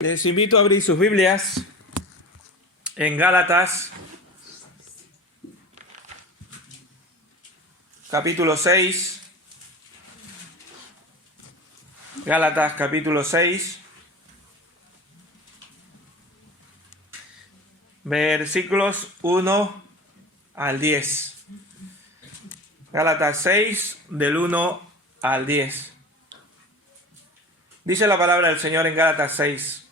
Les invito a abrir sus Biblias en Gálatas, capítulo 6. Gálatas, capítulo 6. Versículos 1 al 10. Gálatas 6, del 1 al 10. Dice la palabra del Señor en Gálatas 6.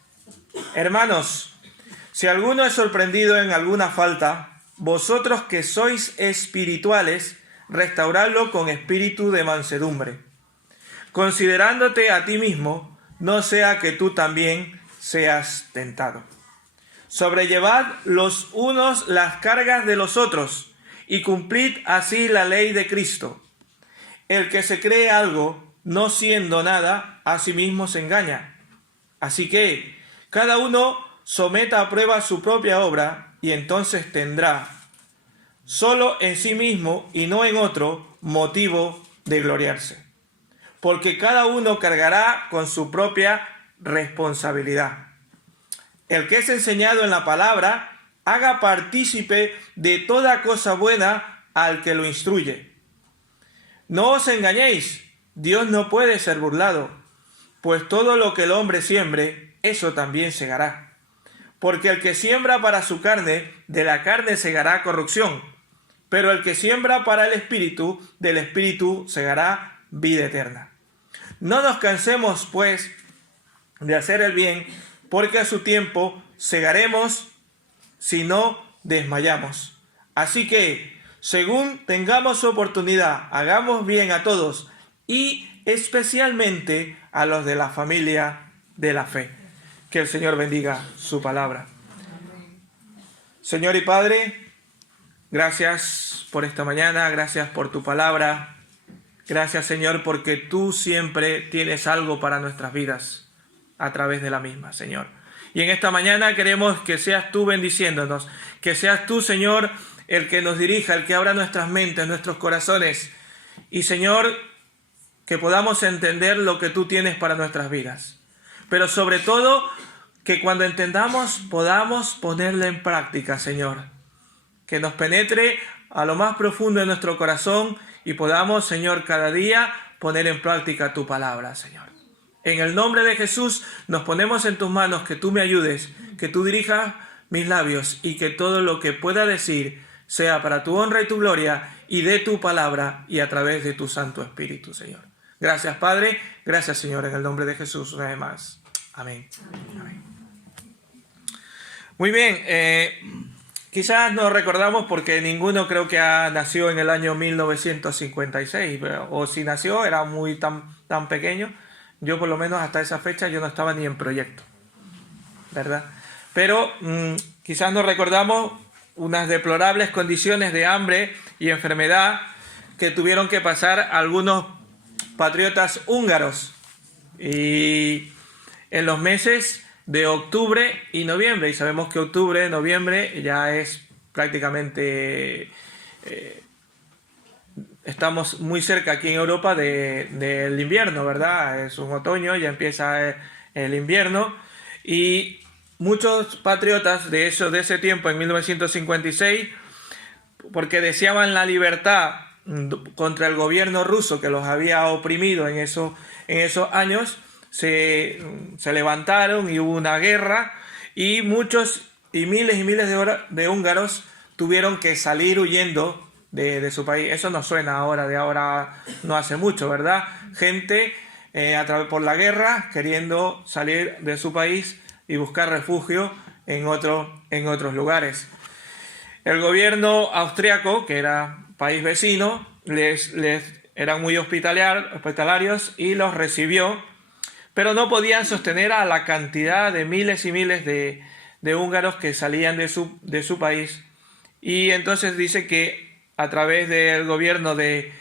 Hermanos, si alguno es sorprendido en alguna falta, vosotros que sois espirituales, restauradlo con espíritu de mansedumbre, considerándote a ti mismo, no sea que tú también seas tentado. Sobrellevad los unos las cargas de los otros, y cumplid así la ley de Cristo. El que se cree algo, no siendo nada, a sí mismo se engaña. Así que cada uno someta a prueba su propia obra, y entonces tendrá, solo en sí mismo y no en otro, motivo de gloriarse. Porque cada uno cargará con su propia responsabilidad. El que es enseñado en la palabra, haga partícipe de toda cosa buena al que lo instruye. No os engañéis, Dios no puede ser burlado, pues todo lo que el hombre siembre, eso también segará. Porque el que siembra para su carne, de la carne segará corrupción, pero el que siembra para el Espíritu, del Espíritu segará vida eterna. No nos cansemos, pues, de hacer el bien, porque a su tiempo segaremos si no desmayamos. Así que, según tengamos oportunidad, hagamos bien a todos, y especialmente a los de la familia de la fe. Que el Señor bendiga su palabra. Señor y Padre, gracias por esta mañana, gracias por tu palabra. Gracias, Señor, porque tú siempre tienes algo para nuestras vidas a través de la misma, Señor. Y en esta mañana queremos que seas tú bendiciéndonos, que seas tú, Señor, el que nos dirija, el que abra nuestras mentes, nuestros corazones. Y, Señor, que podamos entender lo que tú tienes para nuestras vidas. Pero sobre todo, que cuando entendamos podamos ponerla en práctica, Señor. Que nos penetre a lo más profundo de nuestro corazón y podamos, Señor, cada día poner en práctica tu palabra, Señor. En el nombre de Jesús nos ponemos en tus manos, que tú me ayudes, que tú dirijas mis labios y que todo lo que pueda decir sea para tu honra y tu gloria y de tu palabra y a través de tu Santo Espíritu, Señor. Gracias, Padre. Gracias, Señor, en el nombre de Jesús una vez más. Amén. Amén. Muy bien. Quizás no recordamos porque ninguno creo que nació en el año 1956. O si nació era muy tan pequeño. Yo por lo menos hasta esa fecha yo no estaba ni en proyecto, ¿verdad? Pero quizás no recordamos unas deplorables condiciones de hambre y enfermedad que tuvieron que pasar algunos patriotas húngaros y en los meses de octubre y noviembre, y sabemos que octubre, noviembre ya es prácticamente estamos muy cerca aquí en Europa del invierno, ¿verdad? Es un otoño, ya empieza el invierno, y muchos patriotas de ese tiempo, en 1956, porque deseaban la libertad contra el gobierno ruso que los había oprimido en esos años, se levantaron y hubo una guerra, y muchos y miles de húngaros tuvieron que salir huyendo de su país. Eso nos suena ahora, de ahora no hace mucho, ¿verdad? Gente por la guerra queriendo salir de su país y buscar refugio en otros lugares. El gobierno austriaco, que era país vecino, les eran muy hospitalarios y los recibió, pero no podían sostener a la cantidad de miles y miles de húngaros que salían de su país. Y entonces dice que a través del gobierno de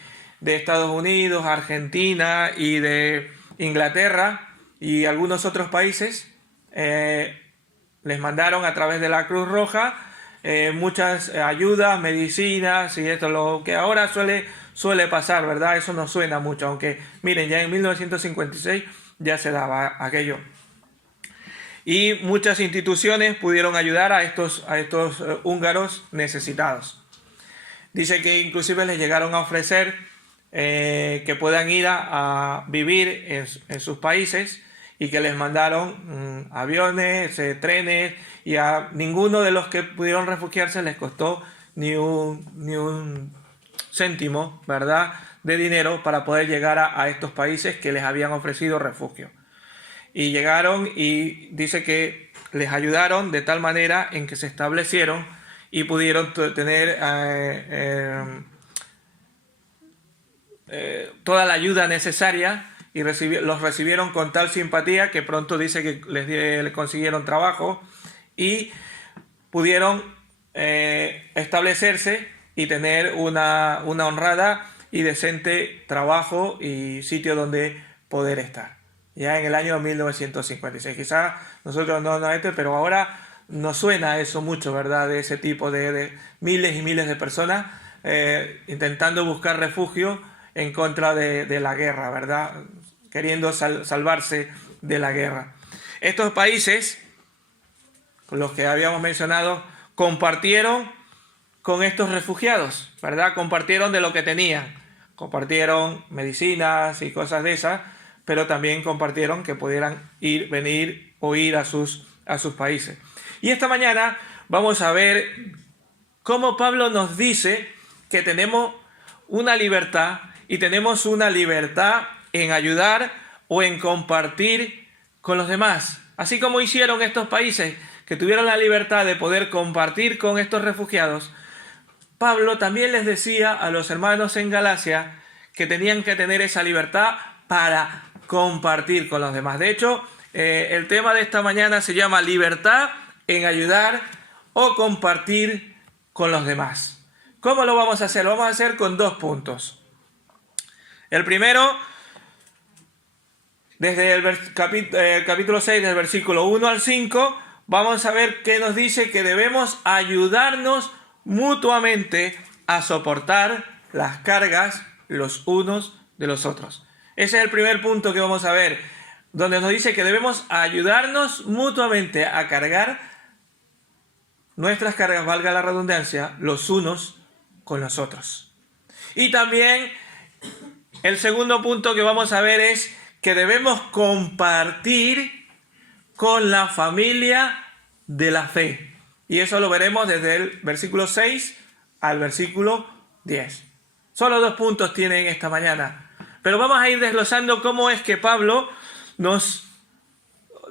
Estados Unidos, Argentina y de Inglaterra y algunos otros países, les mandaron a través de la Cruz Roja muchas ayudas, medicinas, y esto lo que ahora suele pasar, ¿verdad? Eso no suena mucho, aunque miren, ya en 1956 ya se daba aquello. y muchas instituciones pudieron ayudar a estos húngaros necesitados. Dice que inclusive les llegaron a ofrecer que puedan ir a vivir en sus países, y que les mandaron aviones, trenes, y a ninguno de los que pudieron refugiarse les costó ni un céntimo, ¿verdad?, de dinero para poder llegar a estos países que les habían ofrecido refugio. Y llegaron, y dice que les ayudaron de tal manera en que se establecieron y pudieron tener toda la ayuda necesaria, y los recibieron con tal simpatía que pronto dice que les consiguieron trabajo y pudieron establecerse y tener una honrada y decente trabajo y sitio donde poder estar. Ya en el año 1956. Quizás nosotros no, pero ahora nos suena eso mucho, ¿verdad? De ese tipo de miles y miles de personas intentando buscar refugio en contra de la guerra, ¿verdad? Queriendo salvarse de la guerra. Estos países, los que habíamos mencionado, compartieron con estos refugiados, ¿verdad? Compartieron de lo que tenían. Compartieron medicinas y cosas de esas, pero también compartieron que pudieran venir o ir a sus países. Y esta mañana vamos a ver cómo Pablo nos dice que tenemos una libertad, y tenemos una libertad en ayudar o en compartir con los demás. Así como hicieron estos países que tuvieron la libertad de poder compartir con estos refugiados, Pablo también les decía a los hermanos en Galacia que tenían que tener esa libertad para compartir con los demás. De hecho, el tema de esta mañana se llama libertad en ayudar o compartir con los demás. ¿Cómo lo vamos a hacer? Lo vamos a hacer con 2 puntos. El primero, desde el capítulo 6, del versículo 1 al 5, vamos a ver qué nos dice: que debemos ayudarnos mutuamente a soportar las cargas los unos de los otros. Ese es el primer punto que vamos a ver, donde nos dice que debemos ayudarnos mutuamente a cargar nuestras cargas, valga la redundancia, los unos con los otros. Y también el segundo punto que vamos a ver es que debemos compartir con la familia de la fe. Y eso lo veremos desde el versículo 6 al versículo 10. Solo 2 puntos tienen esta mañana. Pero vamos a ir desglosando cómo es que Pablo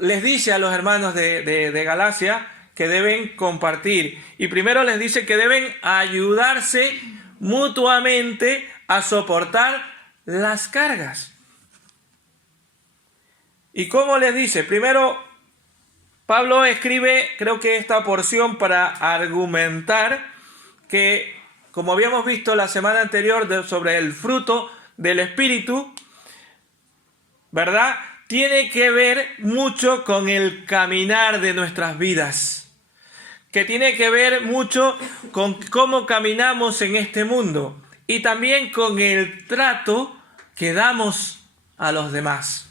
les dice a los hermanos de Galacia que deben compartir. Y primero les dice que deben ayudarse mutuamente a soportar las cargas. ¿Y cómo les dice? Primero, Pablo escribe, creo que esta porción para argumentar que, como habíamos visto la semana anterior sobre el fruto del Espíritu, ¿verdad?, tiene que ver mucho con el caminar de nuestras vidas, que tiene que ver mucho con cómo caminamos en este mundo y también con el trato que damos a los demás.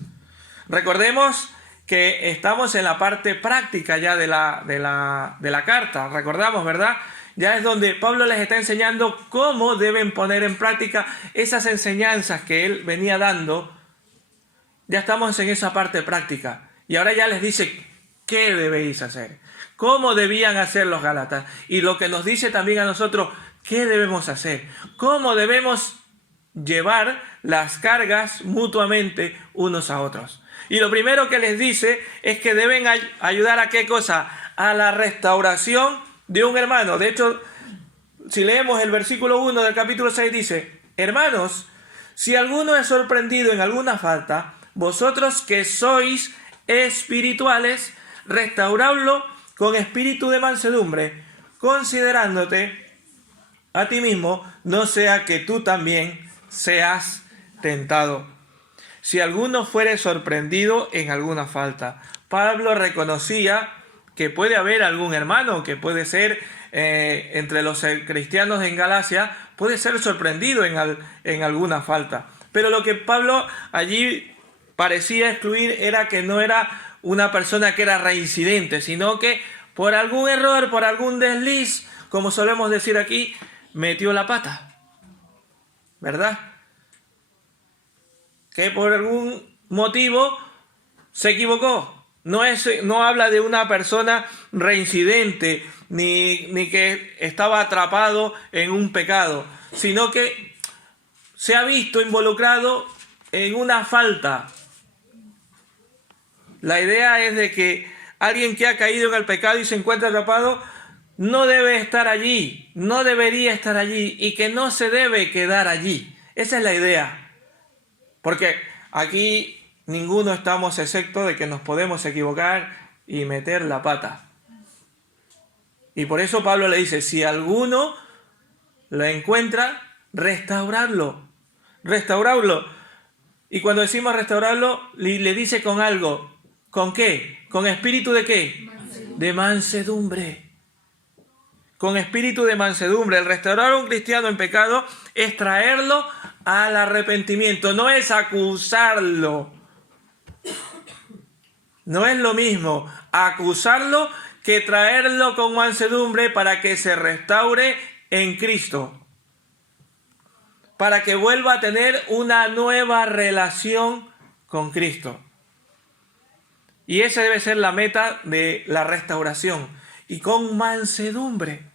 Recordemos que estamos en la parte práctica ya de la carta, recordamos, ¿verdad? Ya es donde Pablo les está enseñando cómo deben poner en práctica esas enseñanzas que él venía dando. Ya estamos en esa parte práctica. Y ahora ya les dice qué debéis hacer, cómo debían hacer los gálatas. Y lo que nos dice también a nosotros, qué debemos hacer, cómo debemos llevar las cargas mutuamente unos a otros. Y lo primero que les dice es que deben ayudar a qué cosa, a la restauración de un hermano. De hecho, si leemos el versículo 1 del capítulo 6, dice: hermanos, si alguno es sorprendido en alguna falta, vosotros que sois espirituales, restauradlo con espíritu de mansedumbre, considerándote a ti mismo, no sea que tú también seas tentado. Si alguno fuere sorprendido en alguna falta. Pablo reconocía que puede haber algún hermano que puede ser entre los cristianos en Galacia, puede ser sorprendido en alguna falta. Pero lo que Pablo allí parecía excluir era que no era una persona que era reincidente, sino que por algún error, por algún desliz, como solemos decir aquí, metió la pata, ¿verdad? Que por algún motivo se equivocó. No habla de una persona reincidente, ni que estaba atrapado en un pecado, sino que se ha visto involucrado en una falta. La idea es de que alguien que ha caído en el pecado y se encuentra atrapado no debe estar allí, no debería estar allí y que no se debe quedar allí. Esa es la idea. Porque aquí ninguno estamos excepto de que nos podemos equivocar y meter la pata. Y por eso Pablo le dice, si alguno lo encuentra, restaurarlo. Y cuando decimos restaurarlo, le dice con algo. ¿Con qué? ¿Con espíritu de qué? De mansedumbre. Con espíritu de mansedumbre. El restaurar a un cristiano en pecado es traerlo al arrepentimiento. No es acusarlo. No es lo mismo acusarlo que traerlo con mansedumbre para que se restaure en Cristo. Para que vuelva a tener una nueva relación con Cristo. Y esa debe ser la meta de la restauración. Y con mansedumbre.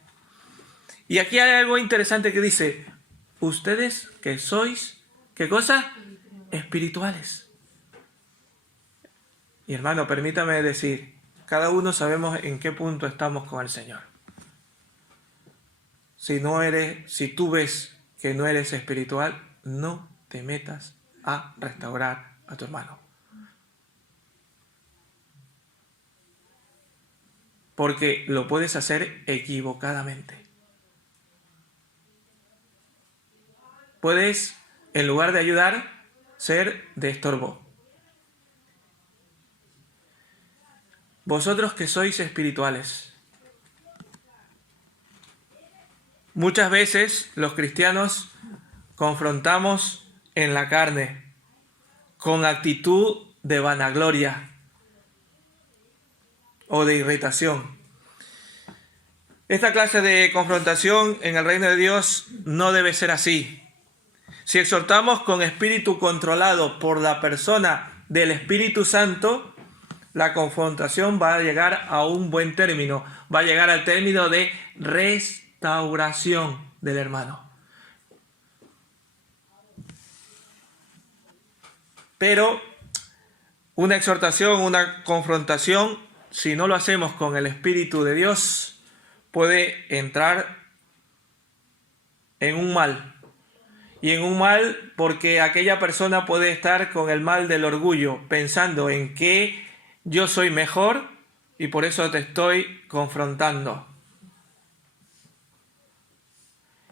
Y aquí hay algo interesante que dice, ustedes que sois, ¿qué cosa? Espirituales. Y hermano, permítame decir, cada uno sabemos en qué punto estamos con el Señor. Si tú ves que no eres espiritual, no te metas a restaurar a tu hermano. Porque lo puedes hacer equivocadamente. Puedes, en lugar de ayudar, ser de estorbo. Vosotros que sois espirituales. Muchas veces los cristianos confrontamos en la carne, con actitud de vanagloria o de irritación. Esta clase de confrontación en el reino de Dios no debe ser así. Si exhortamos con espíritu controlado por la persona del Espíritu Santo, la confrontación va a llegar a un buen término, va a llegar al término de restauración del hermano. Pero una exhortación, una confrontación, si no lo hacemos con el Espíritu de Dios, puede entrar en un mal. Y en un mal porque aquella persona puede estar con el mal del orgullo, pensando en que yo soy mejor y por eso te estoy confrontando.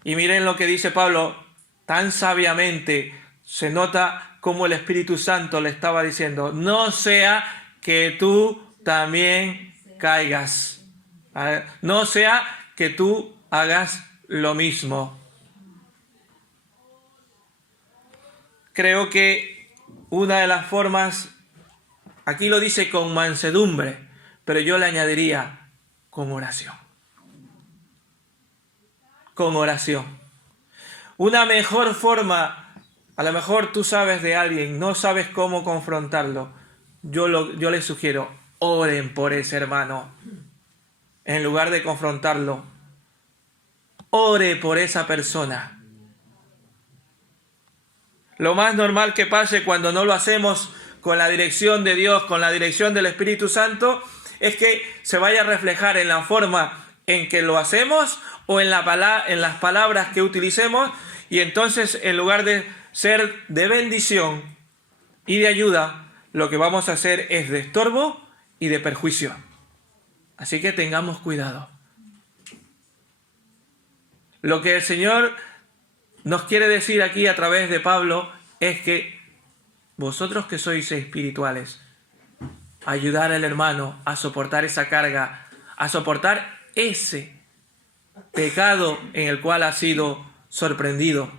Y miren lo que dice Pablo, tan sabiamente se nota cómo el Espíritu Santo le estaba diciendo, no sea que tú también caigas, no sea que tú hagas lo mismo. Creo que una de las formas, aquí lo dice con mansedumbre, pero yo le añadiría con oración. Con oración. Una mejor forma, a lo mejor tú sabes de alguien, no sabes cómo confrontarlo. Yo le sugiero, oren por ese hermano. En lugar de confrontarlo, ore por esa persona. Lo más normal que pase cuando no lo hacemos con la dirección de Dios, con la dirección del Espíritu Santo, es que se vaya a reflejar en la forma en que lo hacemos o en las palabras que utilicemos, y entonces en lugar de ser de bendición y de ayuda, lo que vamos a hacer es de estorbo y de perjuicio. Así que tengamos cuidado. Lo que el Señor nos quiere decir aquí a través de Pablo es que vosotros que sois espirituales, ayudar al hermano a soportar esa carga, a soportar ese pecado en el cual ha sido sorprendido.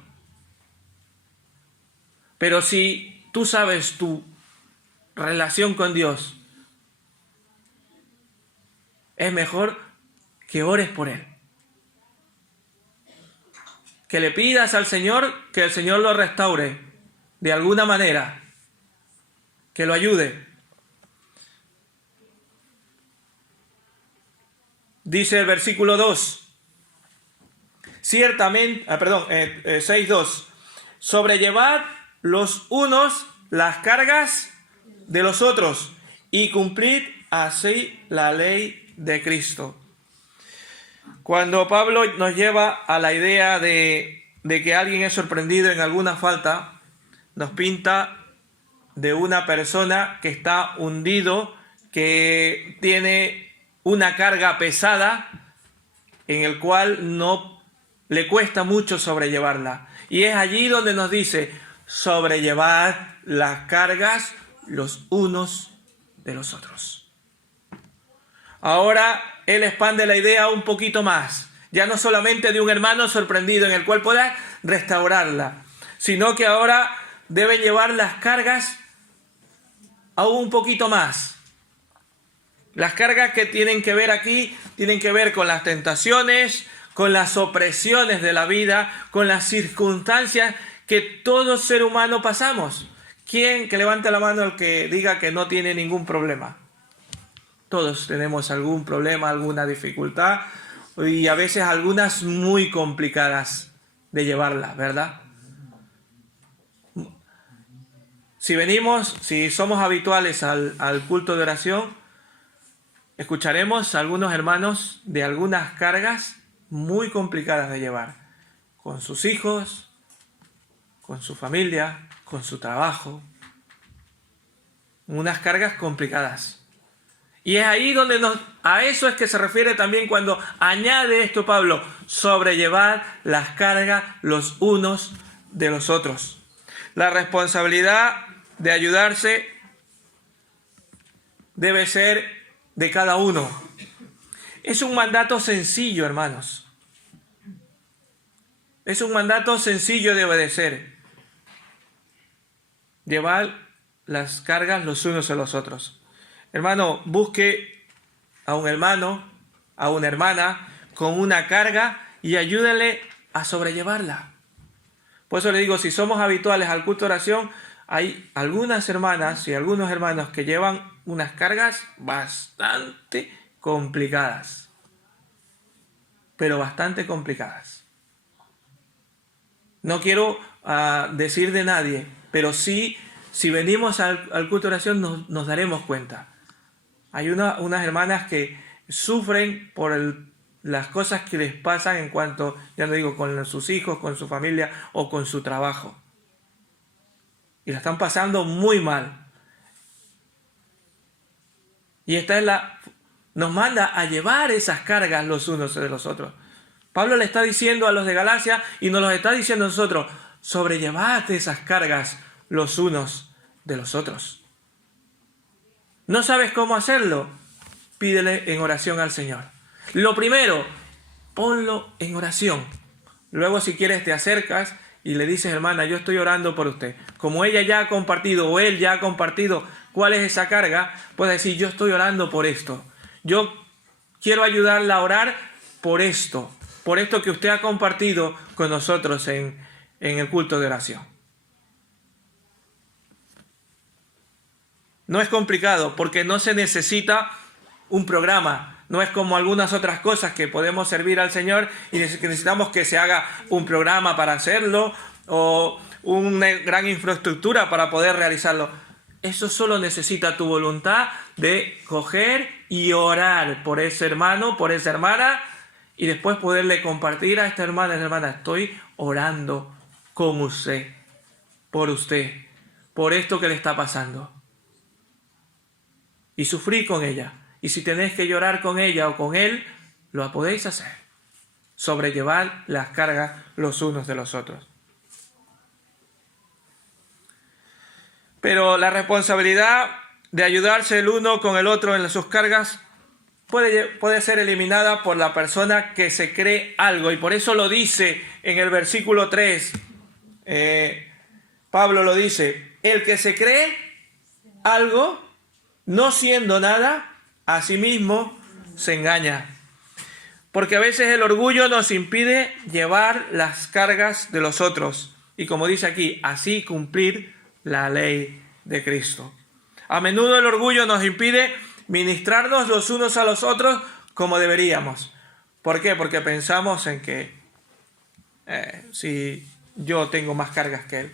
Pero si tú sabes tu relación con Dios, es mejor que ores por él. Que le pidas al Señor que el Señor lo restaure de alguna manera, que lo ayude. Dice el versículo 2, ciertamente, 6:2, sobrellevad los unos las cargas de los otros y cumplid así la ley de Cristo. Cuando Pablo nos lleva a la idea de que alguien es sorprendido en alguna falta, nos pinta de una persona que está hundido, que tiene una carga pesada en el cual no le cuesta mucho sobrellevarla. Y es allí donde nos dice, sobrellevad las cargas los unos de los otros. Ahora él expande la idea un poquito más, ya no solamente de un hermano sorprendido en el cual pueda restaurarla, sino que ahora debe llevar las cargas aún un poquito más. Las cargas que tienen que ver aquí, tienen que ver con las tentaciones, con las opresiones de la vida, con las circunstancias que todo ser humano pasamos. ¿Quién que levante la mano el que diga que no tiene ningún problema? Todos tenemos algún problema, alguna dificultad y a veces algunas muy complicadas de llevarlas, ¿verdad? Si somos habituales al culto de oración, escucharemos a algunos hermanos de algunas cargas muy complicadas de llevar, con sus hijos, con su familia, con su trabajo, unas cargas complicadas. Y es ahí donde a eso es que se refiere también cuando añade esto Pablo, sobrellevar las cargas los unos de los otros. La responsabilidad de ayudarse debe ser de cada uno. Es un mandato sencillo, hermanos. Es un mandato sencillo de obedecer. Llevar las cargas los unos a los otros. Hermano, busque a un hermano, a una hermana con una carga y ayúdale a sobrellevarla. Por eso le digo, si somos habituales al culto de oración, hay algunas hermanas y algunos hermanos que llevan unas cargas bastante complicadas. Pero bastante complicadas. No quiero decir de nadie, pero sí, si venimos al culto de oración nos daremos cuenta. Hay unas hermanas que sufren por las cosas que les pasan en cuanto, ya no digo, con sus hijos, con su familia o con su trabajo. Y la están pasando muy mal. Y nos manda a llevar esas cargas los unos de los otros. Pablo le está diciendo a los de Galacia y nos los está diciendo a nosotros, sobrellevad esas cargas los unos de los otros. ¿No sabes cómo hacerlo? Pídele en oración al Señor. Lo primero, ponlo en oración. Luego, si quieres, te acercas y le dices, hermana, yo estoy orando por usted. Como ella ya ha compartido o él ya ha compartido cuál es esa carga, puedes decir, yo estoy orando por esto. Yo quiero ayudarla a orar por esto que usted ha compartido con nosotros en el culto de oración. No es complicado porque no se necesita un programa. No es como algunas otras cosas que podemos servir al Señor y necesitamos que se haga un programa para hacerlo o una gran infraestructura para poder realizarlo. Eso solo necesita tu voluntad de coger y orar por ese hermano, por esa hermana y después poderle compartir a esta hermana, estoy orando con usted, por esto que le está pasando. Y sufrir con ella. Y si tenéis que llorar con ella o con él, lo podéis hacer. Sobrellevar las cargas los unos de los otros. Pero la responsabilidad de ayudarse el uno con el otro en sus cargas puede ser eliminada por la persona que se cree algo. Y por eso lo dice en el versículo 3. Pablo lo dice. El que se cree algo, no siendo nada, a sí mismo se engaña. Porque a veces el orgullo nos impide llevar las cargas de los otros. Y como dice aquí, así cumplir la ley de Cristo. A menudo el orgullo nos impide ministrarnos los unos a los otros como deberíamos. ¿Por qué? Porque pensamos en que si yo tengo más cargas que él.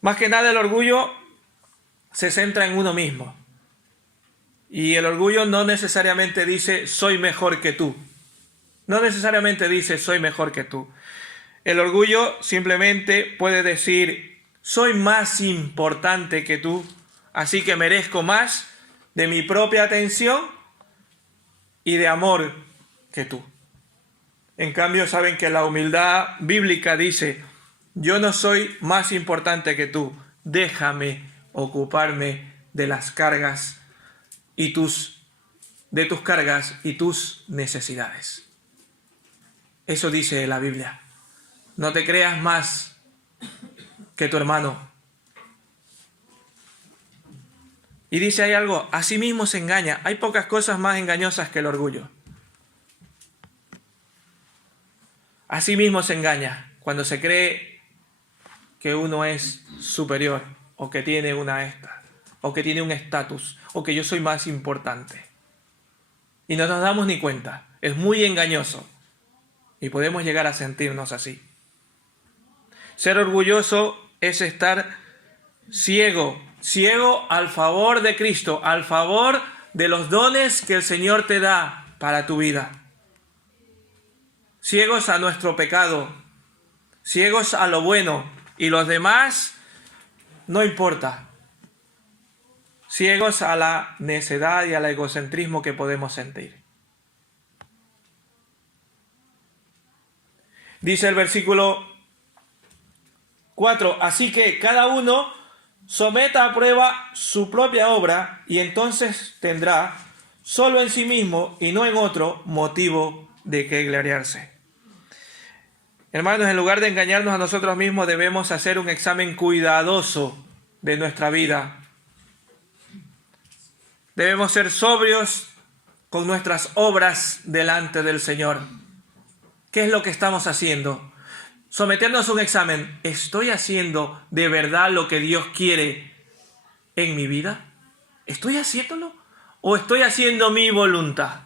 Más que nada el orgullo se centra en uno mismo. Y el orgullo no necesariamente dice soy mejor que tú. No necesariamente dice soy mejor que tú. El orgullo simplemente puede decir soy más importante que tú, así que merezco más de mi propia atención y de amor que tú. En cambio, saben que la humildad bíblica dice yo no soy más importante que tú, déjame ocuparme de las cargas y de tus cargas y tus necesidades. Eso dice la Biblia. No te creas más que tu hermano. Y dice, hay algo, así mismo se engaña. Hay pocas cosas más engañosas que el orgullo. Así mismo se engaña cuando se cree que uno es superior o que tiene o que tiene un estatus o que yo soy más importante. Y no nos damos ni cuenta. Es muy engañoso. Y podemos llegar a sentirnos así. Ser orgulloso es estar ciego al favor de Cristo, al favor de los dones que el Señor te da para tu vida. Ciegos a nuestro pecado, ciegos a lo bueno, y los demás no importa. Ciegos a la necedad y al egocentrismo que podemos sentir. Dice el versículo 4, así que cada uno someta a prueba su propia obra y entonces tendrá solo en sí mismo y no en otro motivo de que gloriarse. Hermanos, en lugar de engañarnos a nosotros mismos, debemos hacer un examen cuidadoso de nuestra vida. Debemos ser sobrios con nuestras obras delante del Señor. ¿Qué es lo que estamos haciendo? Someternos a un examen. ¿Estoy haciendo de verdad lo que Dios quiere en mi vida? ¿Estoy haciéndolo? ¿O estoy haciendo mi voluntad?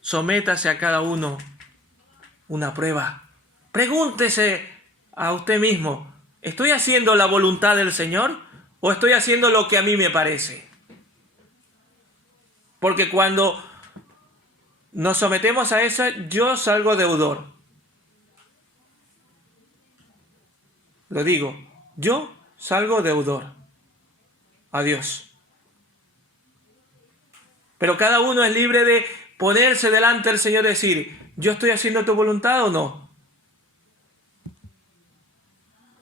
Sométase a cada uno una prueba. Pregúntese a usted mismo, ¿estoy haciendo la voluntad del Señor o estoy haciendo lo que a mí me parece? Porque cuando nos sometemos a eso, yo salgo deudor. Lo digo, yo salgo deudor a Dios. Pero cada uno es libre de ponerse delante del Señor y decir, ¿yo estoy haciendo tu voluntad o no?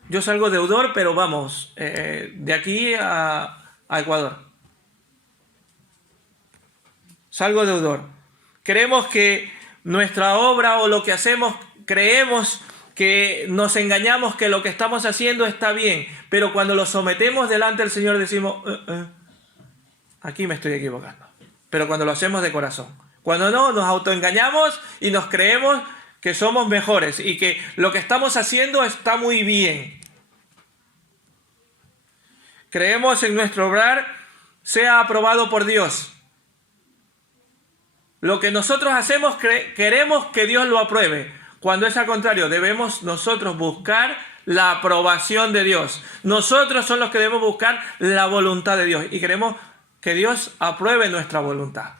Yo salgo deudor, pero vamos, de aquí a Ecuador. Salgo deudor. Creemos que nuestra obra o lo que hacemos, creemos que nos engañamos que lo que estamos haciendo está bien, pero cuando lo sometemos delante del Señor decimos, aquí me estoy equivocando. Pero cuando lo hacemos de corazón. Cuando no, nos autoengañamos y nos creemos que somos mejores y que lo que estamos haciendo está muy bien. Creemos en nuestro obrar sea aprobado por Dios. Lo que nosotros hacemos queremos que Dios lo apruebe. Cuando es al contrario, debemos nosotros buscar la aprobación de Dios. Nosotros somos los que debemos buscar la voluntad de Dios y queremos que Dios apruebe nuestra voluntad.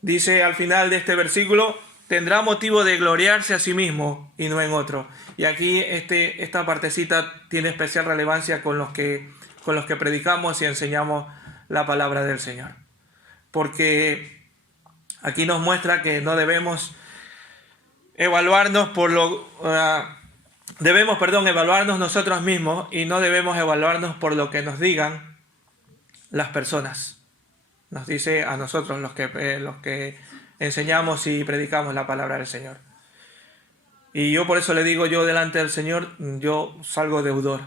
Dice al final de este versículo, tendrá motivo de gloriarse a sí mismo y no en otro. Y aquí esta partecita tiene especial relevancia con los que predicamos y enseñamos la palabra del Señor. Porque aquí nos muestra que no debemos evaluarnos evaluarnos nosotros mismos y no debemos evaluarnos por lo que nos digan las personas. Nos dice a nosotros los que enseñamos y predicamos la palabra del Señor. Y yo por eso le digo, yo delante del Señor, yo salgo deudor.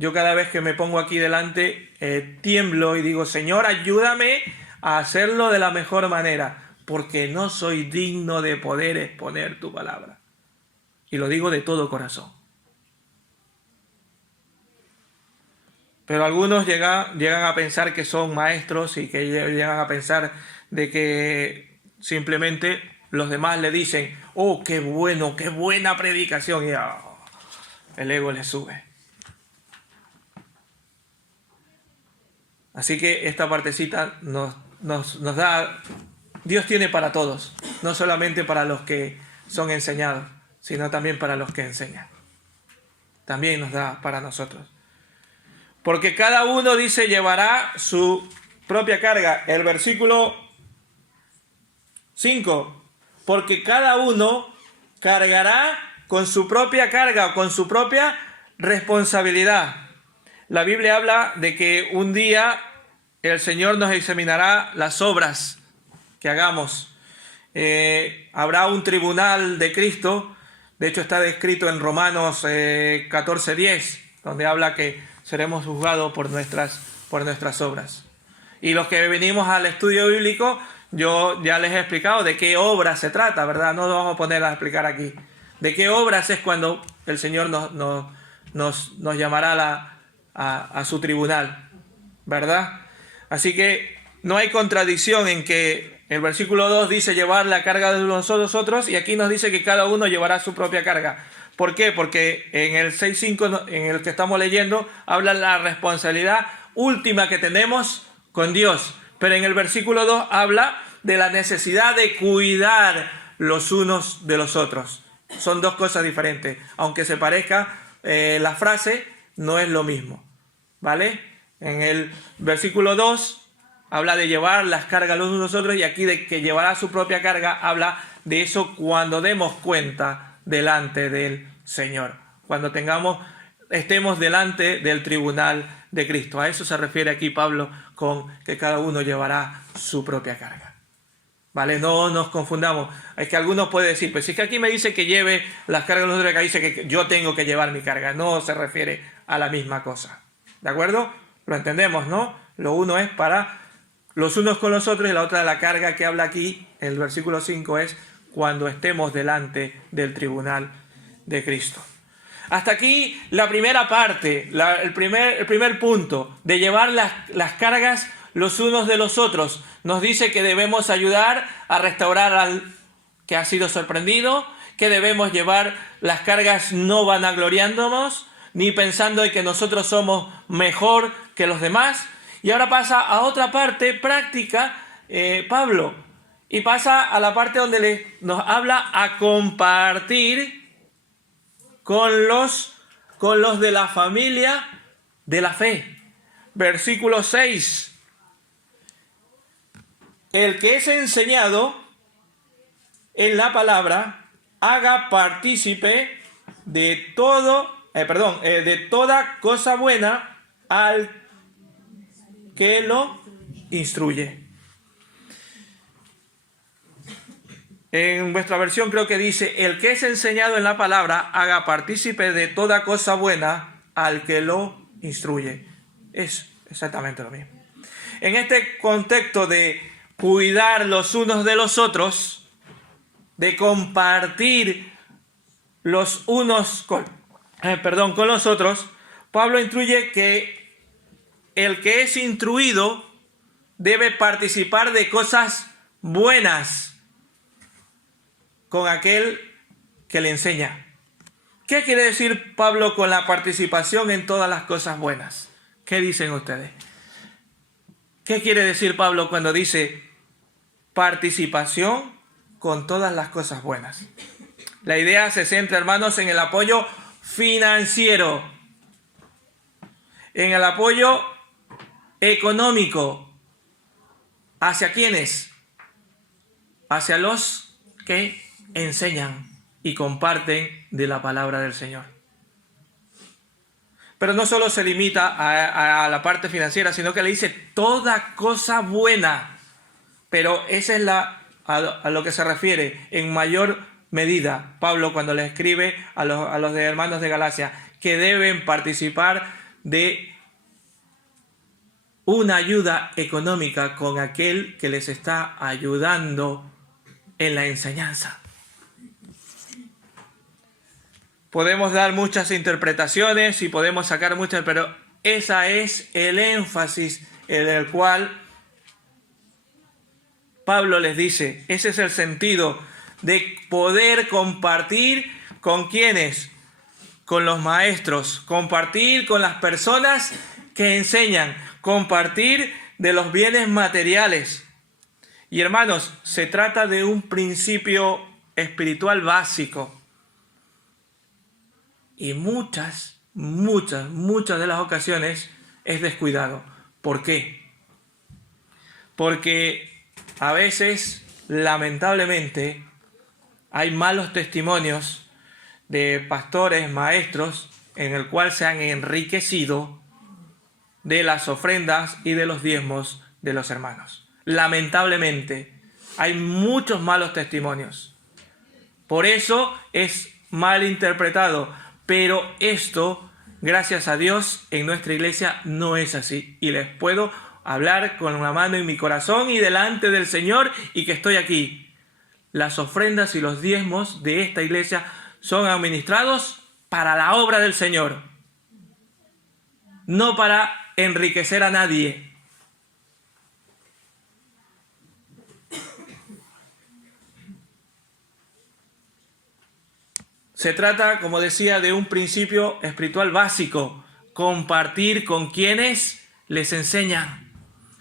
Yo cada vez que me pongo aquí delante tiemblo y digo, Señor, ayúdame a hacerlo de la mejor manera, porque no soy digno de poder exponer tu palabra. Y lo digo de todo corazón. Pero algunos llegan a pensar que son maestros y que llegan a pensar de que simplemente los demás le dicen, oh, qué bueno, qué buena predicación, y el ego le sube. Así que esta partecita nos da, Dios tiene para todos, no solamente para los que son enseñados, sino también para los que enseñan. También nos da para nosotros. Porque cada uno, dice, llevará su propia carga. El versículo 5, porque cada uno cargará con su propia carga o con su propia responsabilidad. La Biblia habla de que un día el Señor nos examinará las obras que hagamos. Habrá un tribunal de Cristo. De hecho está descrito en Romanos 14:10, donde habla que seremos juzgados por nuestras obras. Y los que venimos al estudio bíblico, yo ya les he explicado de qué obras se trata, ¿verdad? No lo vamos a poner a explicar aquí. De qué obras es cuando el Señor nos llamará a su tribunal, ¿verdad? Así que no hay contradicción en que el versículo 2 dice llevar la carga de nosotros y aquí nos dice que cada uno llevará su propia carga. ¿Por qué? Porque en el 6.5, en el que estamos leyendo, habla de la responsabilidad última que tenemos con Dios. Pero en el versículo 2 habla de la necesidad de cuidar los unos de los otros. Son dos cosas diferentes. Aunque se parezca, la frase no es lo mismo, ¿vale? En el versículo 2 habla de llevar las cargas los unos a los otros y aquí de que llevará su propia carga habla de eso cuando demos cuenta delante del Señor. Cuando estemos delante del tribunal de Cristo. A eso se refiere aquí Pablo con que cada uno llevará su propia carga. ¿Vale? No nos confundamos. Es que algunos pueden decir, pues si es que aquí me dice que lleve las cargas de los otros, acá dice que yo tengo que llevar mi carga. No se refiere a la misma cosa. ¿De acuerdo? Lo entendemos, ¿no? Lo uno es para los unos con los otros y la otra, la carga que habla aquí, el versículo 5, es cuando estemos delante del tribunal de Cristo. Hasta aquí la primera parte, el primer punto, de llevar las cargas los unos de los otros. Nos dice que debemos ayudar a restaurar al que ha sido sorprendido, que debemos llevar las cargas no vanagloriándonos, ni pensando en que nosotros somos mejor que los demás. Y ahora pasa a otra parte práctica, Pablo, y pasa a la parte donde nos habla a compartir con los de la familia de la fe. Versículo 6. El que es enseñado en la palabra, haga partícipe de toda cosa buena al que lo instruye. En vuestra versión creo que dice, el que es enseñado en la palabra, haga partícipe de toda cosa buena al que lo instruye. Es exactamente lo mismo. En este contexto de cuidar los unos de los otros, de compartir los unos con los otros, Pablo instruye que el que es instruido debe participar de cosas buenas con aquel que le enseña. ¿Qué quiere decir Pablo con la participación en todas las cosas buenas? ¿Qué dicen ustedes? ¿Qué quiere decir Pablo cuando dice participación con todas las cosas buenas? La idea se centra, hermanos, en el apoyo financiero, en el apoyo económico. ¿Hacia quiénes? Hacia los que enseñan y comparten de la palabra del Señor. Pero no solo se limita a la parte financiera, sino que le dice toda cosa buena. Pero esa es a lo que se refiere en mayor medida Pablo cuando le escribe a los hermanos de Galacia, que deben participar de una ayuda económica con aquel que les está ayudando en la enseñanza. Podemos dar muchas interpretaciones y podemos sacar muchas, pero ese es el énfasis en el cual Pablo les dice, ese es el sentido de poder compartir con quienes, con los maestros, compartir con las personas que enseñan, compartir de los bienes materiales. Y hermanos, se trata de un principio espiritual básico. Y muchas de las ocasiones es descuidado. ¿Por qué? Porque a veces, lamentablemente, hay malos testimonios de pastores, maestros, en el cual se han enriquecido de las ofrendas y de los diezmos de los hermanos. Lamentablemente, hay muchos malos testimonios. Por eso es mal interpretado. Pero esto, gracias a Dios, en nuestra iglesia no es así. Y les puedo hablar con una mano en mi corazón y delante del Señor y que estoy aquí. Las ofrendas y los diezmos de esta iglesia son administrados para la obra del Señor. No para enriquecer a nadie. Se trata, como decía, de un principio espiritual básico, compartir con quienes les enseñan.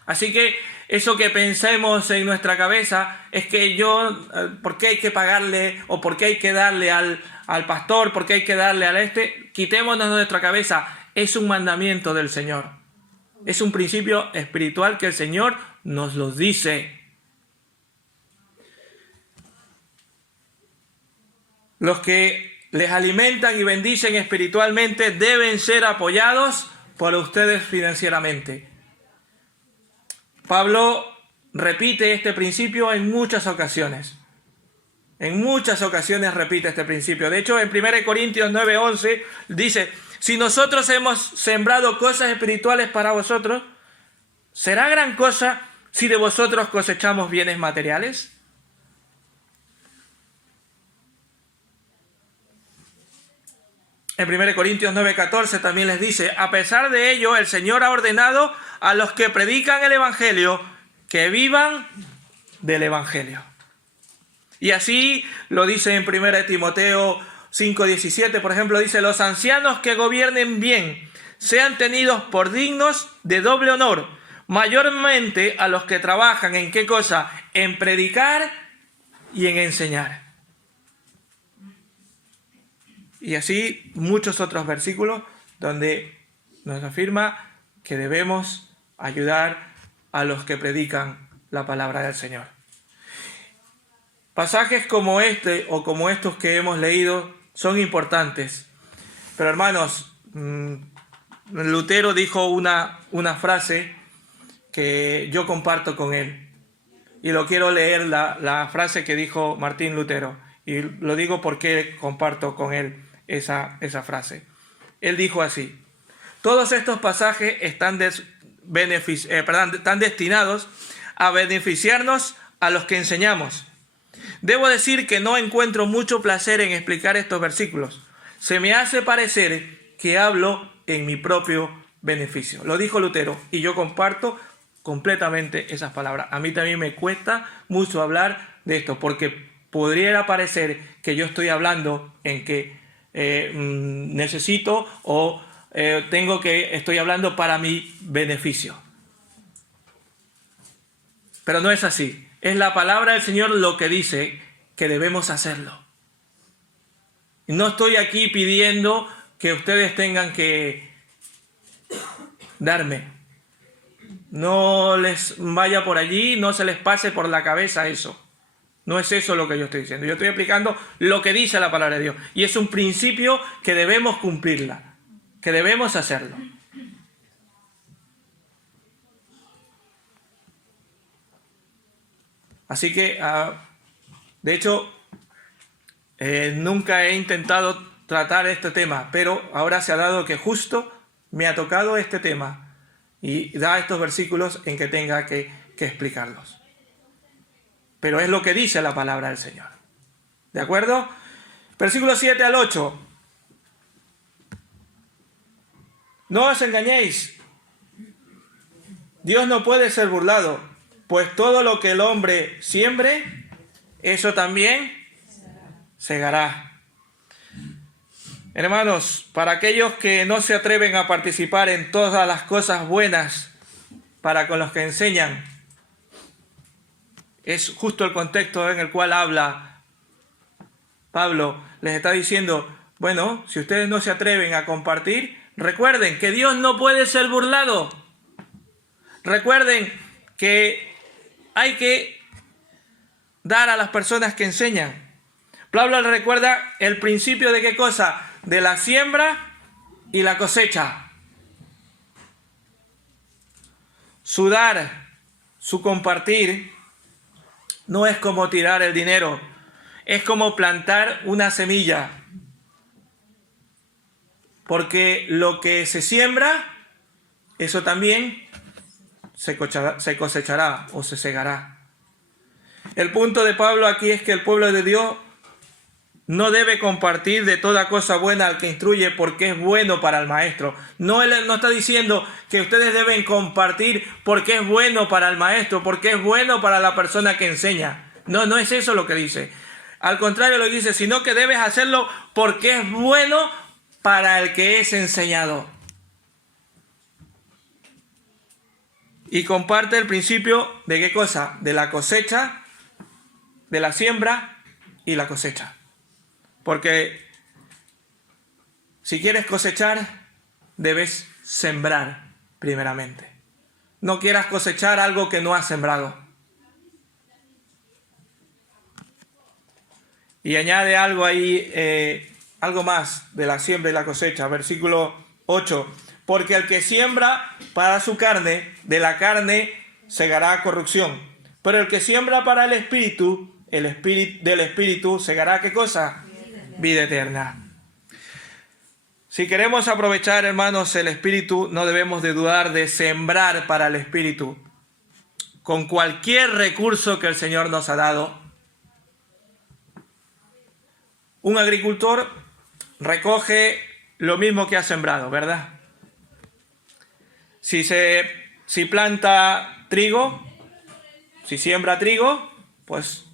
Así que eso que pensemos en nuestra cabeza es que ¿por qué hay que pagarle o por qué hay que darle al pastor, por qué hay que darle quitémonos de nuestra cabeza. Es un mandamiento del Señor. Es un principio espiritual que el Señor nos lo dice. Los que les alimentan y bendicen espiritualmente deben ser apoyados por ustedes financieramente. Pablo repite este principio en muchas ocasiones. En muchas ocasiones repite este principio. De hecho, en 1 Corintios 9:11 dice, si nosotros hemos sembrado cosas espirituales para vosotros, ¿será gran cosa si de vosotros cosechamos bienes materiales? En 1 Corintios 9:14 también les dice, a pesar de ello, el Señor ha ordenado a los que predican el Evangelio que vivan del Evangelio. Y así lo dice en 1 Timoteo 5:17, por ejemplo, dice, los ancianos que gobiernen bien sean tenidos por dignos de doble honor, mayormente a los que trabajan en ¿qué cosa? En predicar y en enseñar. Y así muchos otros versículos donde nos afirma que debemos ayudar a los que predican la palabra del Señor. Pasajes como este o como estos que hemos leído son importantes. Pero hermanos, Lutero dijo una frase que yo comparto con él. Y lo quiero leer la frase que dijo Martín Lutero. Y lo digo porque comparto con él esa frase. Él dijo así: todos estos pasajes están destinados a beneficiarnos a los que enseñamos. Debo decir que no encuentro mucho placer en explicar estos versículos. Se me hace parecer que hablo en mi propio beneficio. Lo dijo Lutero y yo comparto completamente esas palabras. A mí también me cuesta mucho hablar de esto porque podría parecer que yo estoy hablando en que necesito o estoy hablando para mi beneficio. Pero no es así. Es la palabra del Señor lo que dice que debemos hacerlo. Y no estoy aquí pidiendo que ustedes tengan que darme. No les vaya por allí, no se les pase por la cabeza eso. No es eso lo que yo estoy diciendo. Yo estoy aplicando lo que dice la palabra de Dios. Y es un principio que debemos cumplirla, que debemos hacerlo. Así que, de hecho, nunca he intentado tratar este tema, pero ahora se ha dado que justo me ha tocado este tema y da estos versículos en que tenga que explicarlos. Pero es lo que dice la palabra del Señor. ¿De acuerdo? Versículos 7 al 8. No os engañéis. Dios no puede ser burlado, pues todo lo que el hombre siembre, eso también segará. Hermanos, para aquellos que no se atreven a participar en todas las cosas buenas para con los que enseñan, es justo el contexto en el cual habla Pablo. Les está diciendo, bueno, si ustedes no se atreven a compartir, recuerden que Dios no puede ser burlado. Recuerden que hay que dar a las personas que enseñan. Pablo les recuerda el principio de qué cosa, de la siembra y la cosecha. Su dar, su compartir, no es como tirar el dinero, es como plantar una semilla. Porque lo que se siembra, eso también se cosechará o se segará. El punto de Pablo aquí es que el pueblo de Dios no debe compartir de toda cosa buena al que instruye porque es bueno para el maestro. No, él no está diciendo que ustedes deben compartir porque es bueno para el maestro, porque es bueno para la persona que enseña. No, no es eso lo que dice. Al contrario lo dice, sino que debes hacerlo porque es bueno para el que es enseñado. Y comparte el principio de qué cosa, de la cosecha, de la siembra y la cosecha. Porque si quieres cosechar, debes sembrar primeramente. No quieras cosechar algo que no has sembrado. Y añade algo ahí, algo más de la siembra y la cosecha. Versículo 8. Porque el que siembra para su carne, de la carne segará corrupción. Pero el que siembra para el espíritu del espíritu segará ¿qué cosa? Vida eterna. Si queremos aprovechar, hermanos, el espíritu, no debemos de dudar de sembrar para el espíritu con cualquier recurso que el Señor nos ha dado. Un agricultor recoge lo mismo que ha sembrado, ¿verdad? Si planta trigo, si siembra trigo, pues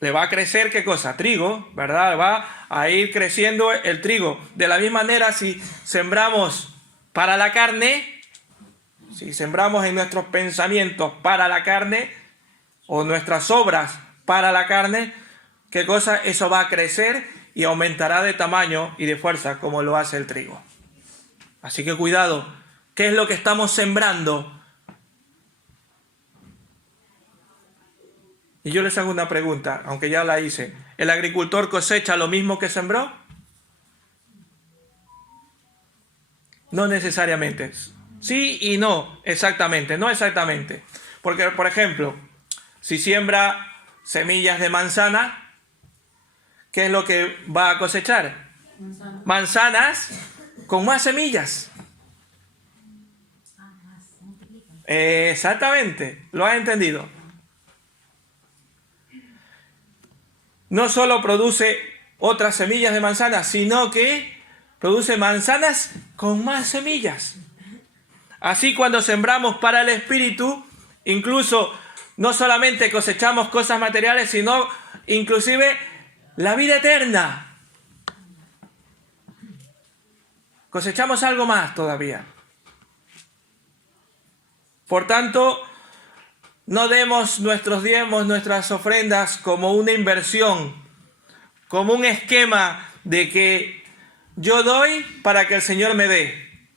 le va a crecer, ¿qué cosa? Trigo, ¿verdad? Va a ir creciendo el trigo. De la misma manera, si sembramos para la carne, si sembramos en nuestros pensamientos para la carne, o nuestras obras para la carne, ¿qué cosa? Eso va a crecer y aumentará de tamaño y de fuerza como lo hace el trigo. Así que cuidado, ¿qué es lo que estamos sembrando? Y yo les hago una pregunta, aunque ya la hice. ¿El agricultor cosecha lo mismo que sembró? No necesariamente. Sí y no, exactamente, no exactamente. Porque, por ejemplo, si siembra semillas de manzana, ¿qué es lo que va a cosechar? Manzanas con más semillas. Exactamente, lo has entendido. No solo produce otras semillas de manzana, sino que produce manzanas con más semillas. Así cuando sembramos para el espíritu, incluso no solamente cosechamos cosas materiales, sino inclusive la vida eterna. Cosechamos algo más todavía. Por tanto, no demos nuestros diezmos, nuestras ofrendas como una inversión, como un esquema de que yo doy para que el Señor me dé.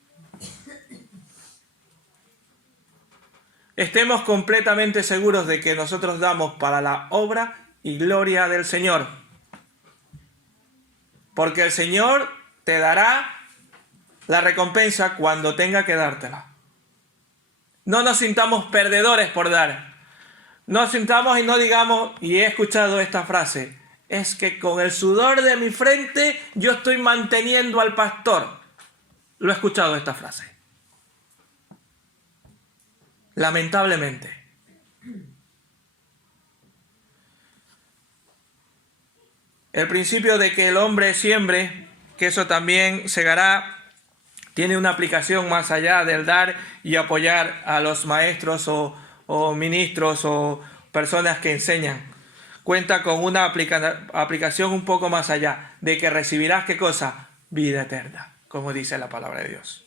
Estemos completamente seguros de que nosotros damos para la obra y gloria del Señor. Porque el Señor te dará la recompensa cuando tenga que dártela. No nos sintamos perdedores por dar. No sintamos y no digamos, y he escuchado esta frase, es que con el sudor de mi frente yo estoy manteniendo al pastor. lo he escuchado esta frase. Lamentablemente. El principio de que el hombre siembre, que eso también segará, tiene una aplicación más allá del dar y apoyar a los maestros o ministros o personas que enseñan. Cuenta con una aplicación un poco más allá, de que recibirás, ¿qué cosa? Vida eterna, como dice la palabra de Dios.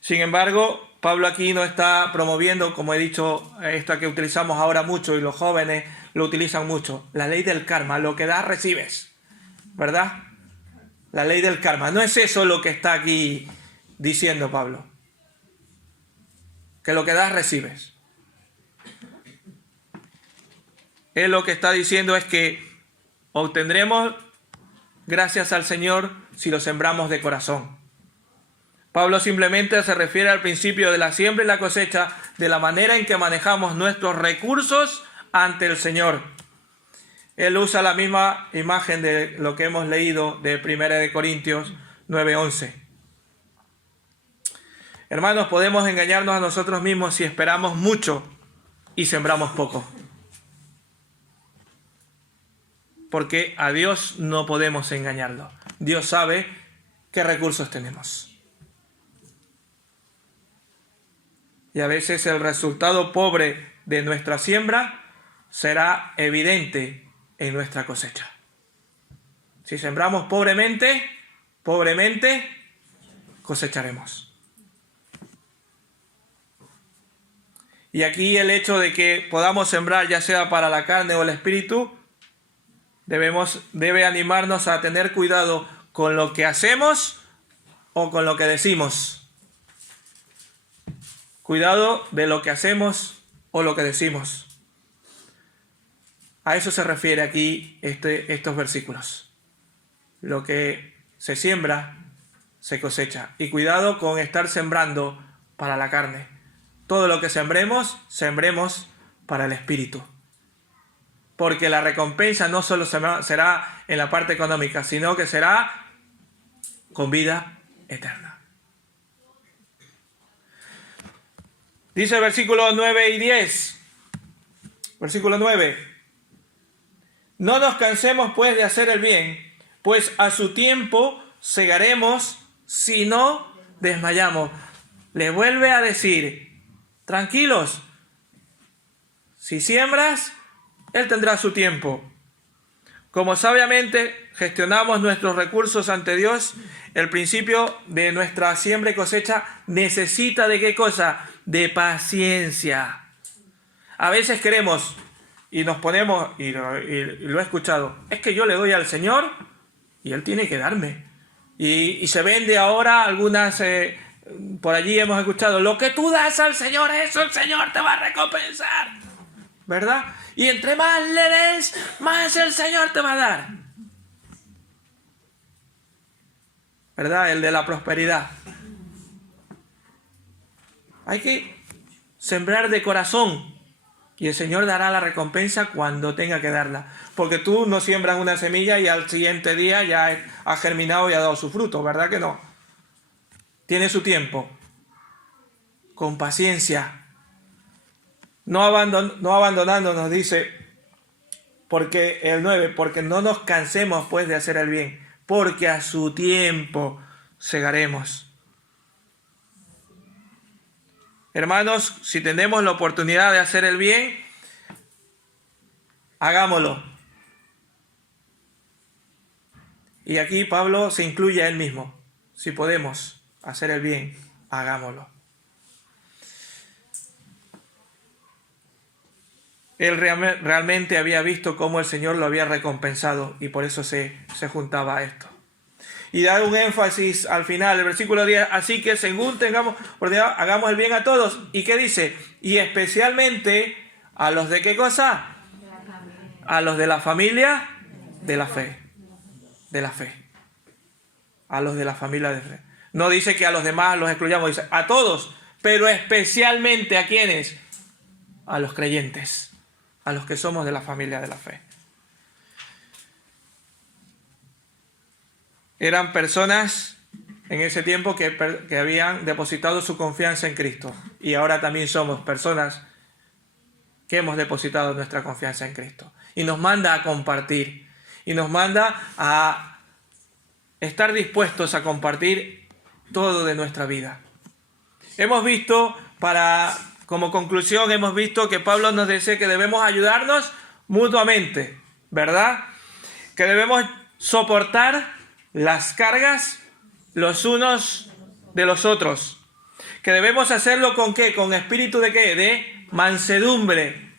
Sin embargo, Pablo aquí no está promoviendo, como he dicho, esto que utilizamos ahora mucho y los jóvenes lo utilizan mucho, la ley del karma, lo que das recibes, ¿verdad? La ley del karma, no es eso lo que está aquí diciendo Pablo, que lo que das recibes. Él lo que está diciendo es que obtendremos gracias al Señor si lo sembramos de corazón. Pablo simplemente se refiere al principio de la siembra y la cosecha, de la manera en que manejamos nuestros recursos ante el Señor. Él usa la misma imagen de lo que hemos leído de 1 Corintios 9:11. Hermanos, podemos engañarnos a nosotros mismos si esperamos mucho y sembramos poco. Porque a Dios no podemos engañarlo. Dios sabe qué recursos tenemos. Y a veces el resultado pobre de nuestra siembra será evidente en nuestra cosecha. Si sembramos pobremente, cosecharemos. Y aquí el hecho de que podamos sembrar, ya sea para la carne o el espíritu, debe animarnos a tener cuidado con lo que hacemos o con lo que decimos. Cuidado de lo que hacemos o lo que decimos. A eso se refiere aquí estos versículos. Lo que se siembra, se cosecha. Y cuidado con estar sembrando para la carne. Todo lo que sembremos para el espíritu. Porque la recompensa no solo será en la parte económica, sino que será con vida eterna. Dice el versículo 9 y 10. Versículo 9. No nos cansemos pues de hacer el bien, pues a su tiempo segaremos si no desmayamos. Le vuelve a decir, tranquilos, si siembras, Él tendrá su tiempo. Como sabiamente gestionamos nuestros recursos ante Dios, el principio de nuestra siembra y cosecha necesita ¿de qué cosa? De paciencia. A veces queremos y nos ponemos, y lo he escuchado, es que yo le doy al Señor y Él tiene que darme. Y se vende ahora algunas, por allí hemos escuchado, lo que tú das al Señor, eso el Señor te va a recompensar. ¿Verdad? Y entre más le des, más el Señor te va a dar. ¿Verdad? El de la prosperidad. Hay que sembrar de corazón y el Señor dará la recompensa cuando tenga que darla. Porque tú no siembras una semilla y al siguiente día ya ha germinado y ha dado su fruto, ¿verdad que no? Tiene su tiempo. Con paciencia. No abandonándonos, dice, porque el 9, porque no nos cansemos pues de hacer el bien, porque a su tiempo segaremos. Hermanos, si tenemos la oportunidad de hacer el bien, hagámoslo. Y aquí Pablo se incluye a él mismo. Si podemos hacer el bien, hagámoslo. Él realmente había visto cómo el Señor lo había recompensado y por eso se juntaba a esto. Y da un énfasis al final, el versículo 10, así que según tengamos, hagamos el bien a todos. ¿Y qué dice? Y especialmente a los de qué cosa? A los de la familia de la fe. De la fe. A los de la familia de fe. No dice que a los demás los excluyamos, dice a todos, pero especialmente a quienes, a los creyentes, a los que somos de la familia de la fe. Eran personas en ese tiempo que habían depositado su confianza en Cristo. Y ahora también somos personas que hemos depositado nuestra confianza en Cristo. Y nos manda a compartir. Y nos manda a estar dispuestos a compartir todo de nuestra vida. Hemos visto, como conclusión, hemos visto que Pablo nos dice que debemos ayudarnos mutuamente, ¿verdad? Que debemos soportar las cargas los unos de los otros. Que debemos hacerlo ¿con qué? Con espíritu de ¿qué? De mansedumbre.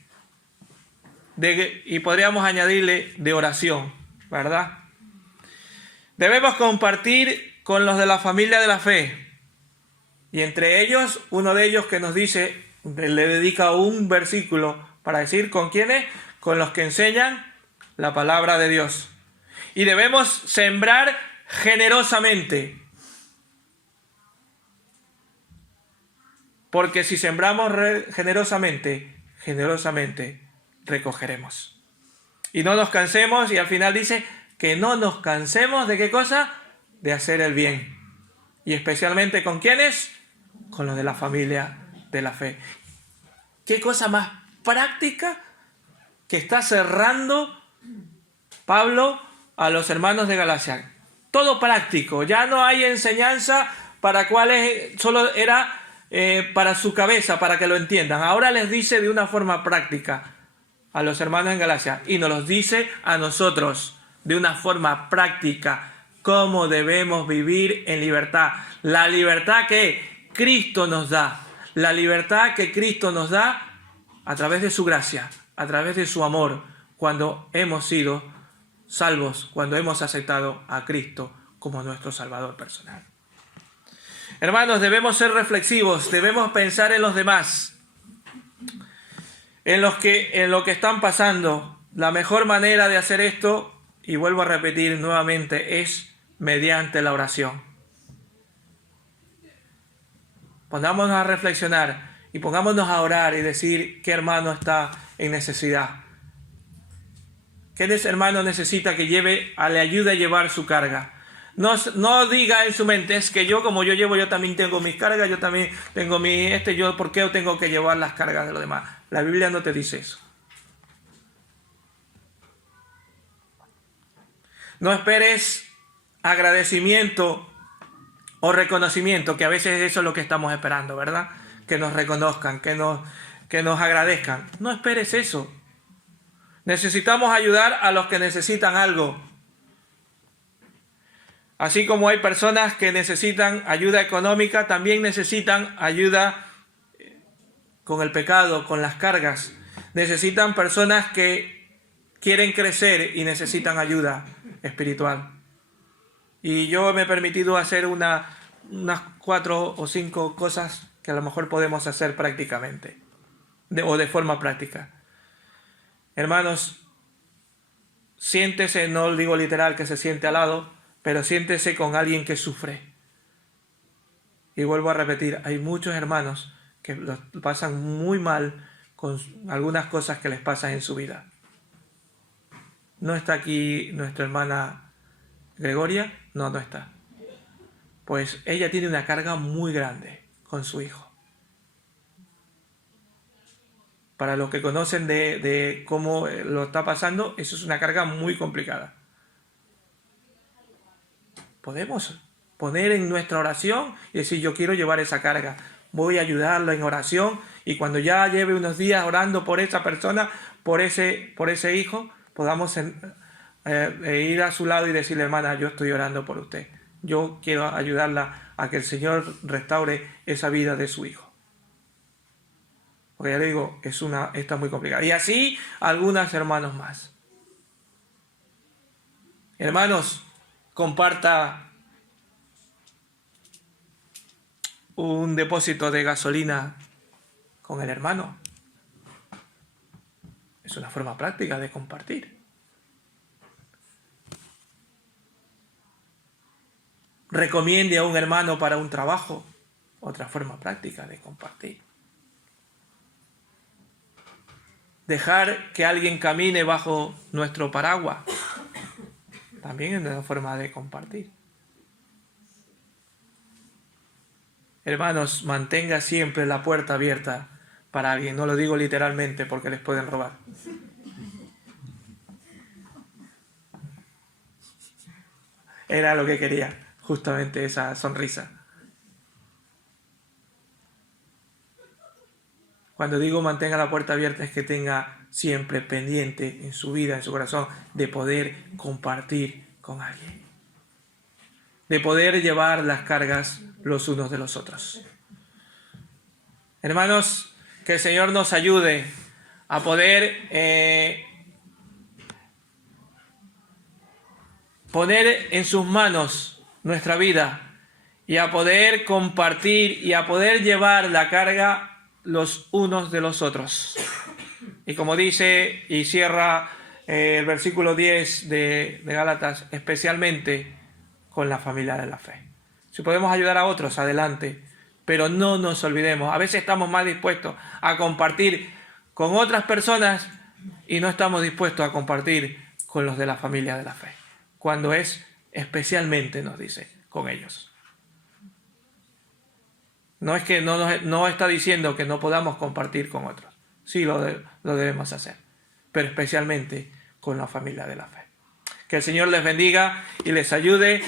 Y podríamos añadirle de oración, ¿verdad? Debemos compartir con los de la familia de la fe. Y entre ellos, uno de ellos que nos dice, le dedica un versículo para decir ¿con quiénes? Con los que enseñan la palabra de Dios. Y debemos sembrar generosamente. Porque si sembramos generosamente recogeremos. Y no nos cansemos, y al final dice que no nos cansemos de ¿qué cosa? De hacer el bien. Y especialmente ¿con quiénes? Con los de la familia de la fe. ¿Qué cosa más práctica que está cerrando Pablo a los hermanos de Galacia? Todo práctico, ya no hay enseñanza para cuáles solo era para su cabeza, para que lo entiendan. Ahora les dice de una forma práctica a los hermanos en Galacia y nos los dice a nosotros de una forma práctica cómo debemos vivir en libertad. La libertad que Cristo nos da, la libertad que Cristo nos da a través de su gracia, a través de su amor, cuando hemos sido salvos, cuando hemos aceptado a Cristo como nuestro Salvador personal. Hermanos, debemos ser reflexivos, debemos pensar en los demás, en lo que están pasando. La mejor manera de hacer esto, y vuelvo a repetir nuevamente, es mediante la oración. Pongámonos a reflexionar y pongámonos a orar y decir qué hermano está en necesidad. ¿Qué hermano necesita que le ayude a llevar su carga? No diga en su mente, es que yo también tengo mis cargas, yo también tengo yo ¿por qué tengo que llevar las cargas de los demás? La Biblia no te dice eso. No esperes agradecimiento o reconocimiento, que a veces eso es lo que estamos esperando, ¿verdad? Que nos reconozcan, que nos agradezcan. No esperes eso. Necesitamos ayudar a los que necesitan algo. Así como hay personas que necesitan ayuda económica, también necesitan ayuda con el pecado, con las cargas. Necesitan personas que quieren crecer y necesitan ayuda espiritual. Y yo me he permitido hacer unas 4 o 5 cosas que a lo mejor podemos hacer prácticamente, o de forma práctica. Hermanos, siéntese, no digo literal que se siente al lado, pero siéntese con alguien que sufre. Y vuelvo a repetir, hay muchos hermanos que lo pasan muy mal con algunas cosas que les pasan en su vida. ¿No está aquí nuestra hermana Gregoria? No está. Pues ella tiene una carga muy grande con su hijo. Para los que conocen de cómo lo está pasando, eso es una carga muy complicada. Podemos poner en nuestra oración y decir, yo quiero llevar esa carga, voy a ayudarlo en oración, y cuando ya lleve unos días orando por esa persona, por ese hijo, podamos ir a su lado y decirle, hermana, yo estoy orando por usted, yo quiero ayudarla a que el Señor restaure esa vida de su hijo. Porque ya le digo, está muy complicado. Y así algunos hermanos más. Hermanos, comparta un depósito de gasolina con el hermano. Es una forma práctica de compartir. Recomiende a un hermano para un trabajo. Otra forma práctica de compartir. Dejar que alguien camine bajo nuestro paraguas. También es una forma de compartir. Hermanos, mantenga siempre la puerta abierta para alguien. No lo digo literalmente porque les pueden robar. Era lo que quería, justamente esa sonrisa. Cuando digo mantenga la puerta abierta es que tenga siempre pendiente en su vida, en su corazón, de poder compartir con alguien. De poder llevar las cargas los unos de los otros. Hermanos, que el Señor nos ayude a poder poner en sus manos nuestra vida y a poder compartir y a poder llevar la carga los unos de los otros. Y como dice y cierra el versículo 10 de Gálatas, especialmente con la familia de la fe. Si podemos ayudar a otros, adelante, pero no nos olvidemos. A veces estamos más dispuestos a compartir con otras personas y no estamos dispuestos a compartir con los de la familia de la fe. Cuando es especialmente, nos dice, con ellos. No es que no está diciendo que no podamos compartir con otros. Sí lo debemos hacer, pero especialmente con la familia de la fe. Que el Señor les bendiga y les ayude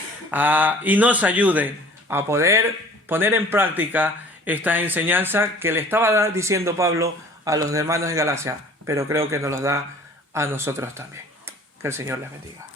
y nos ayude a poder poner en práctica esta enseñanza que le estaba diciendo Pablo a los hermanos de Galacia, pero creo que nos los da a nosotros también. Que el Señor les bendiga.